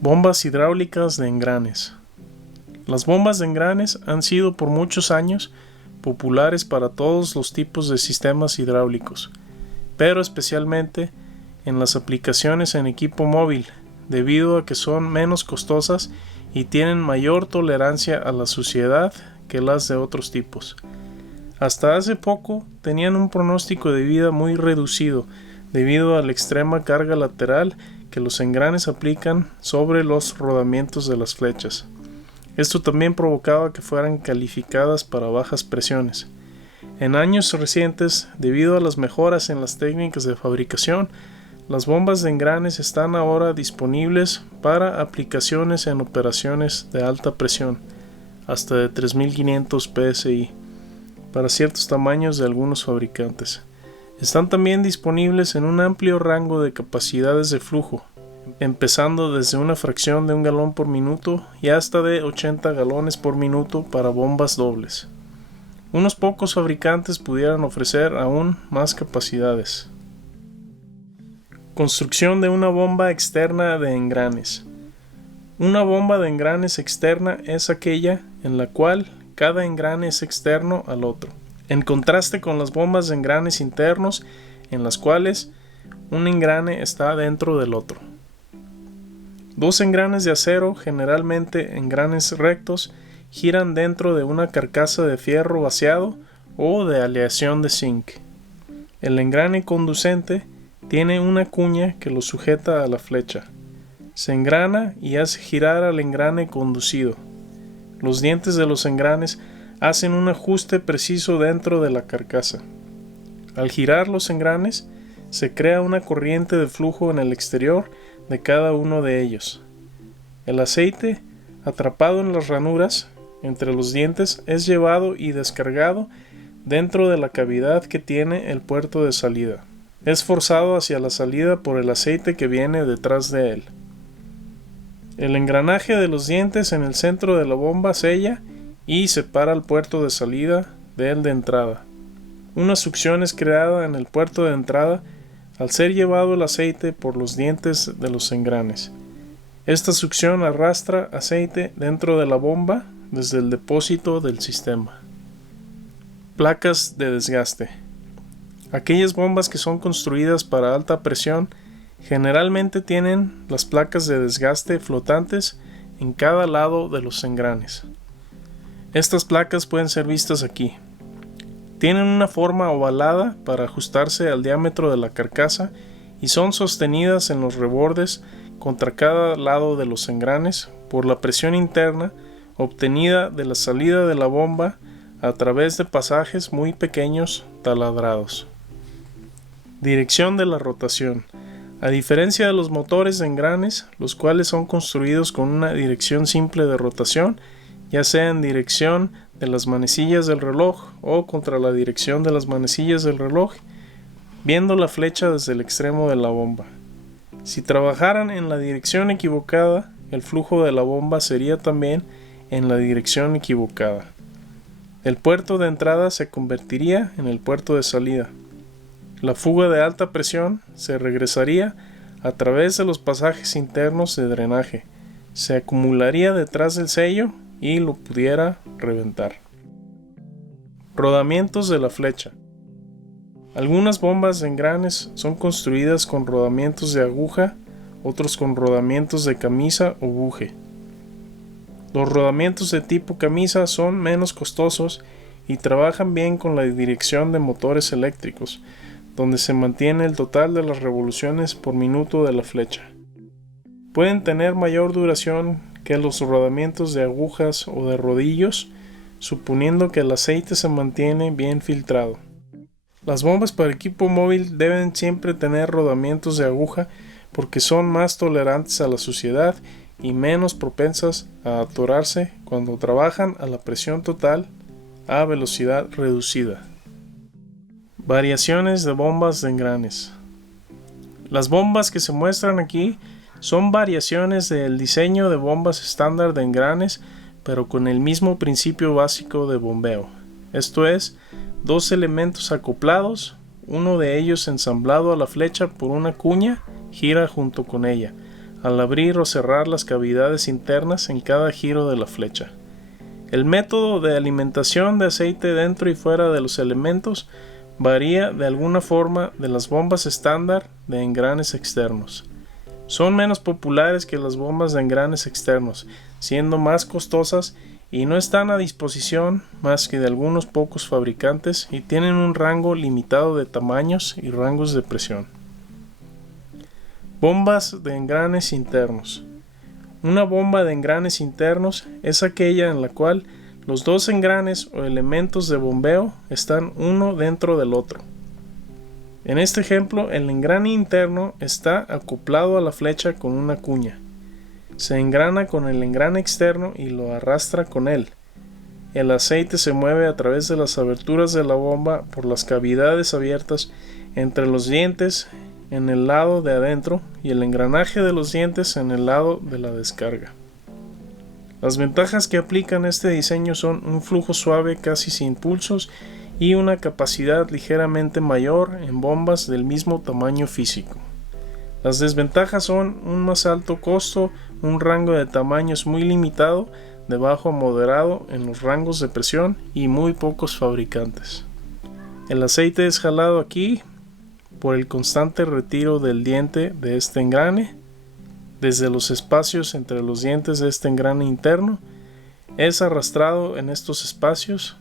Bombas hidráulicas de engranes. Las bombas de engranes han sido por muchos años populares para todos los tipos de sistemas hidráulicos, pero especialmente en las aplicaciones en equipo móvil, debido a que son menos costosas y tienen mayor tolerancia a la suciedad que las de otros tipos. Hasta hace poco tenían un pronóstico de vida muy reducido debido a la extrema carga lateral que los engranes aplican sobre los rodamientos de las flechas. Esto también provocaba que fueran calificadas para bajas presiones. En años recientes, debido a las mejoras en las técnicas de fabricación, las bombas de engranes están ahora disponibles para aplicaciones en operaciones de alta presión, hasta de 3500 psi, para ciertos tamaños de algunos fabricantes. Están también disponibles en un amplio rango de capacidades de flujo, empezando desde una fracción de 1 galón por minuto y hasta de 80 galones por minuto para bombas dobles. Unos pocos fabricantes pudieran ofrecer aún más capacidades. Construcción de una bomba externa de engranes. Una bomba de engranes externa es aquella en la cual cada engrane es externo al otro, en contraste con las bombas de engranes internos en las cuales un engrane está dentro del otro. Dos engranes de acero, generalmente engranes rectos, giran dentro de una carcasa de fierro vaciado o de aleación de zinc. El engrane conducente tiene una cuña que lo sujeta a la flecha. Se engrana y hace girar al engrane conducido. Los dientes de los engranes hacen un ajuste preciso dentro de la carcasa. Al girar los engranes, se crea una corriente de flujo en el exterior de cada uno de ellos. El aceite, atrapado en las ranuras entre los dientes, es llevado y descargado dentro de la cavidad que tiene el puerto de salida. Es forzado hacia la salida por el aceite que viene detrás de él. El engranaje de los dientes en el centro de la bomba sella y separa el puerto de salida del de entrada. Una succión es creada en el puerto de entrada al ser llevado el aceite por los dientes de los engranes. Esta succión arrastra aceite dentro de la bomba desde el depósito del sistema. Placas de desgaste. Aquellas bombas que son construidas para alta presión generalmente tienen las placas de desgaste flotantes en cada lado de los engranes. Estas placas pueden ser vistas aquí. Tienen una forma ovalada para ajustarse al diámetro de la carcasa y son sostenidas en los rebordes contra cada lado de los engranes por la presión interna obtenida de la salida de la bomba a través de pasajes muy pequeños taladrados. Dirección de la rotación. A diferencia de los motores de engranes, los cuales son construidos con una dirección simple de rotación, ya sea en dirección de las manecillas del reloj o contra la dirección de las manecillas del reloj, viendo la flecha desde el extremo de la bomba. Si trabajaran en la dirección equivocada, el flujo de la bomba sería también en la dirección equivocada. El puerto de entrada se convertiría en el puerto de salida. La fuga de alta presión se regresaría a través de los pasajes internos de drenaje, se acumularía detrás del sello y lo pudiera reventar. Rodamientos de la flecha. Algunas bombas de engranes son construidas con rodamientos de aguja, otros con rodamientos de camisa o buje. Los rodamientos de tipo camisa son menos costosos y trabajan bien con la dirección de motores eléctricos, donde se mantiene el total de las revoluciones por minuto de la flecha. Pueden tener mayor duración que los rodamientos de agujas o de rodillos, suponiendo que el aceite se mantiene bien filtrado. Las bombas para equipo móvil deben siempre tener rodamientos de aguja porque son más tolerantes a la suciedad y menos propensas a atorarse cuando trabajan a la presión total a velocidad reducida. Variaciones de bombas de engranes. Las bombas que se muestran aquí son variaciones del diseño de bombas estándar de engranes, pero con el mismo principio básico de bombeo. Esto es, dos elementos acoplados, uno de ellos ensamblado a la flecha por una cuña, gira junto con ella, al abrir o cerrar las cavidades internas en cada giro de la flecha. El método de alimentación de aceite dentro y fuera de los elementos varía de alguna forma de las bombas estándar de engranes externos. Son menos populares que las bombas de engranes externos, siendo más costosas y no están a disposición más que de algunos pocos fabricantes y tienen un rango limitado de tamaños y rangos de presión. Bombas de engranes internos. Una bomba de engranes internos es aquella en la cual los dos engranes o elementos de bombeo están uno dentro del otro. En este ejemplo, el engrane interno está acoplado a la flecha con una cuña. Se engrana con el engrane externo y lo arrastra con él. El aceite se mueve a través de las aberturas de la bomba por las cavidades abiertas entre los dientes en el lado de adentro y el engranaje de los dientes en el lado de la descarga. Las ventajas que aplican este diseño son un flujo suave casi sin pulsos y una capacidad ligeramente mayor en bombas del mismo tamaño físico. Las desventajas son un más alto costo, un rango de tamaños muy limitado, de bajo a moderado en los rangos de presión y muy pocos fabricantes. El aceite es jalado aquí por el constante retiro del diente de este engrane, desde los espacios entre los dientes de este engrane interno, es arrastrado en estos espacios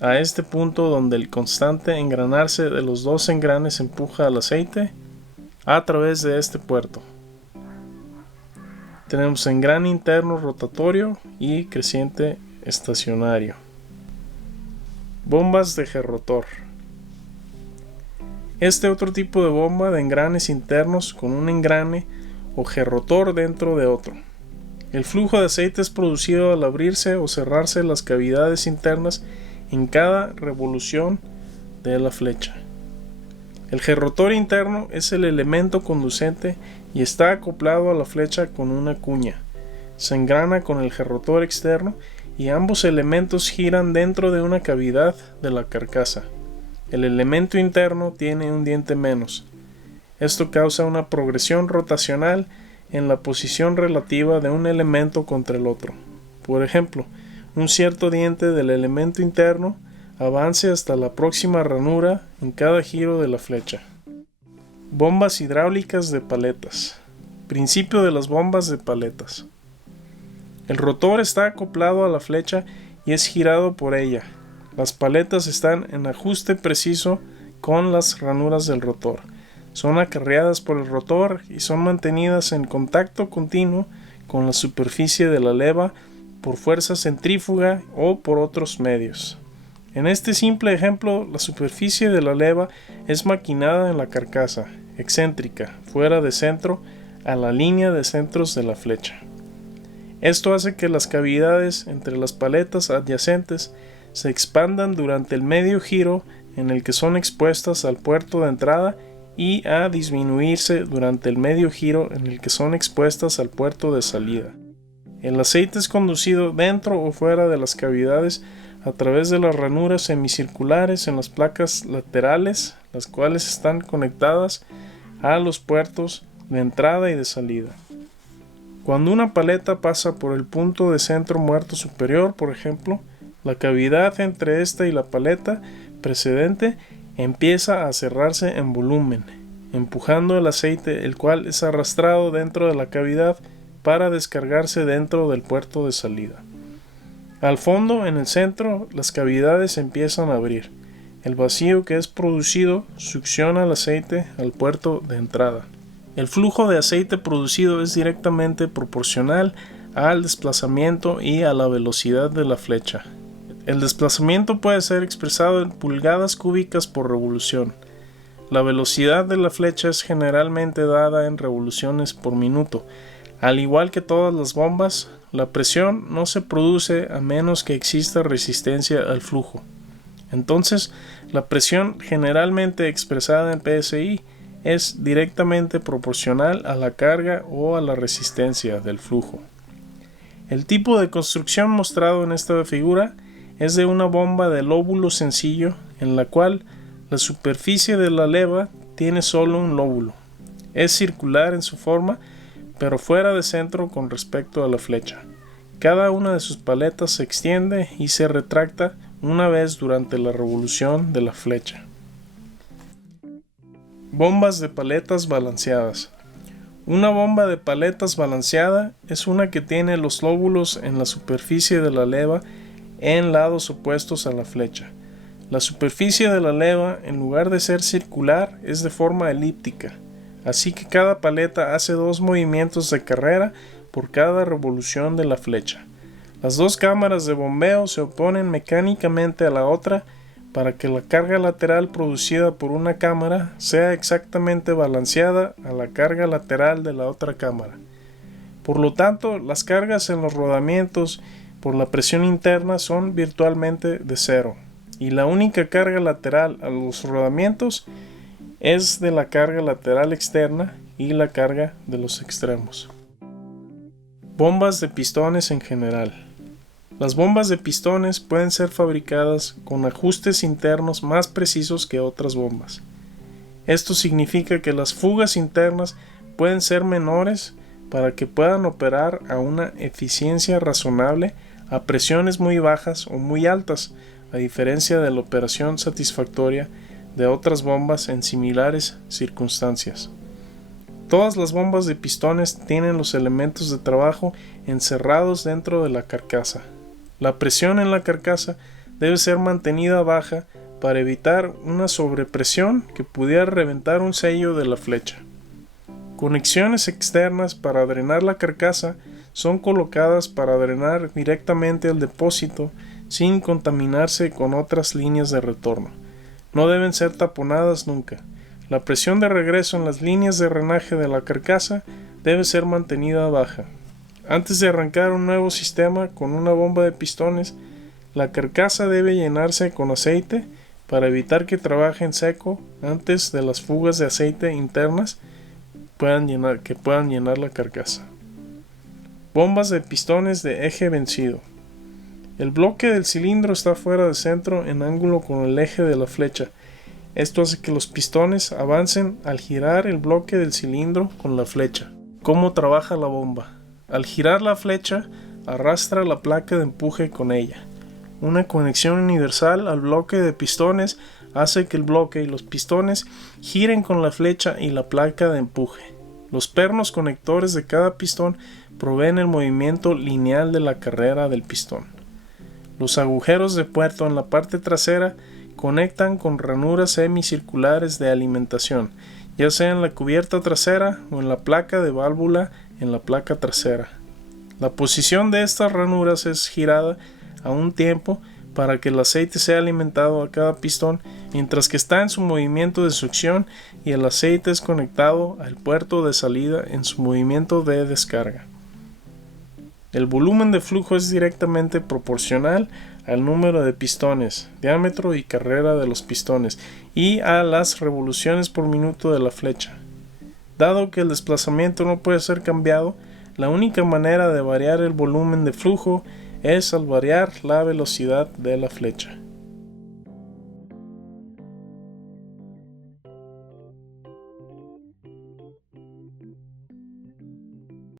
a este punto donde el constante engranarse de los dos engranes empuja al aceite a través de este puerto. Tenemos engrane interno rotatorio y creciente estacionario. Bombas de gerrotor. Este otro tipo de bomba de engranes internos con un engrane o gerrotor dentro de otro. El flujo de aceite es producido al abrirse o cerrarse las cavidades internas en cada revolución de la flecha. El gerrotor interno es el elemento conducente y está acoplado a la flecha con una cuña. Se engrana con el gerrotor externo y ambos elementos giran dentro de una cavidad de la carcasa. El elemento interno tiene un diente menos. Esto causa una progresión rotacional en la posición relativa de un elemento contra el otro. Por ejemplo, un cierto diente del elemento interno avance hasta la próxima ranura en cada giro de la flecha. Bombas hidráulicas de paletas. Principio de las bombas de paletas. El rotor está acoplado a la flecha y es girado por ella. Las paletas están en ajuste preciso con las ranuras del rotor. Son acarreadas por el rotor y son mantenidas en contacto continuo con la superficie de la leva por fuerza centrífuga o por otros medios. En este simple ejemplo, la superficie de la leva es maquinada en la carcasa, excéntrica, fuera de centro, a la línea de centros de la flecha. Esto hace que las cavidades entre las paletas adyacentes se expandan durante el medio giro en el que son expuestas al puerto de entrada y a disminuirse durante el medio giro en el que son expuestas al puerto de salida. El aceite es conducido dentro o fuera de las cavidades a través de las ranuras semicirculares en las placas laterales, las cuales están conectadas a los puertos de entrada y de salida. Cuando una paleta pasa por el punto de centro muerto superior, por ejemplo, la cavidad entre esta y la paleta precedente empieza a cerrarse en volumen, empujando el aceite, el cual es arrastrado dentro de la cavidad para descargarse dentro del puerto de salida. Al fondo, en el centro, las cavidades empiezan a abrir. El vacío que es producido succiona el aceite al puerto de entrada. El flujo de aceite producido es directamente proporcional al desplazamiento y a la velocidad de la flecha. El desplazamiento puede ser expresado en pulgadas cúbicas por revolución. La velocidad de la flecha es generalmente dada en revoluciones por minuto. Al igual que todas las bombas, la presión no se produce a menos que exista resistencia al flujo. Entonces, la presión generalmente expresada en PSI es directamente proporcional a la carga o a la resistencia del flujo. El tipo de construcción mostrado en esta figura es de una bomba de lóbulo sencillo en la cual la superficie de la leva tiene solo un lóbulo. Es circular en su forma, pero fuera de centro con respecto a la flecha. Cada una de sus paletas se extiende y se retracta una vez durante la revolución de la flecha. Bombas de paletas balanceadas. Una bomba de paletas balanceada es una que tiene los lóbulos en la superficie de la leva en lados opuestos a la flecha. La superficie de la leva, en lugar de ser circular, es de forma elíptica, así que cada paleta hace 2 movimientos de carrera por cada revolución de la flecha. Las 2 cámaras de bombeo se oponen mecánicamente a la otra para que la carga lateral producida por una cámara sea exactamente balanceada a la carga lateral de la otra cámara. Por lo tanto, las cargas en los rodamientos por la presión interna son virtualmente de cero, y la única carga lateral a los rodamientos es de la carga lateral externa y la carga de los extremos. Bombas de pistones en general. Las bombas de pistones pueden ser fabricadas con ajustes internos más precisos que otras bombas. Esto significa que las fugas internas pueden ser menores para que puedan operar a una eficiencia razonable a presiones muy bajas o muy altas, a diferencia de la operación satisfactoria de otras bombas en similares circunstancias. Todas las bombas de pistones tienen los elementos de trabajo encerrados dentro de la carcasa. La presión en la carcasa debe ser mantenida baja para evitar una sobrepresión que pudiera reventar un sello de la flecha. Conexiones externas para drenar la carcasa son colocadas para drenar directamente el depósito sin contaminarse con otras líneas de retorno. No deben ser taponadas nunca. La presión de regreso en las líneas de drenaje de la carcasa debe ser mantenida baja. Antes de arrancar un nuevo sistema con una bomba de pistones, la carcasa debe llenarse con aceite para evitar que trabaje en seco antes de las fugas de aceite internas que puedan llenar la carcasa. Bombas de pistones de eje vencido. El bloque del cilindro está fuera de centro en ángulo con el eje de la flecha. Esto hace que los pistones avancen al girar el bloque del cilindro con la flecha. ¿Cómo trabaja la bomba? Al girar la flecha, arrastra la placa de empuje con ella. Una conexión universal al bloque de pistones hace que el bloque y los pistones giren con la flecha y la placa de empuje. Los pernos conectores de cada pistón proveen el movimiento lineal de la carrera del pistón. Los agujeros de puerto en la parte trasera conectan con ranuras semicirculares de alimentación, ya sea en la cubierta trasera o en la placa de válvula en la placa trasera. La posición de estas ranuras es girada a un tiempo para que el aceite sea alimentado a cada pistón mientras que está en su movimiento de succión y el aceite es conectado al puerto de salida en su movimiento de descarga. El volumen de flujo es directamente proporcional al número de pistones, diámetro y carrera de los pistones y a las revoluciones por minuto de la flecha. Dado que el desplazamiento no puede ser cambiado, la única manera de variar el volumen de flujo es al variar la velocidad de la flecha.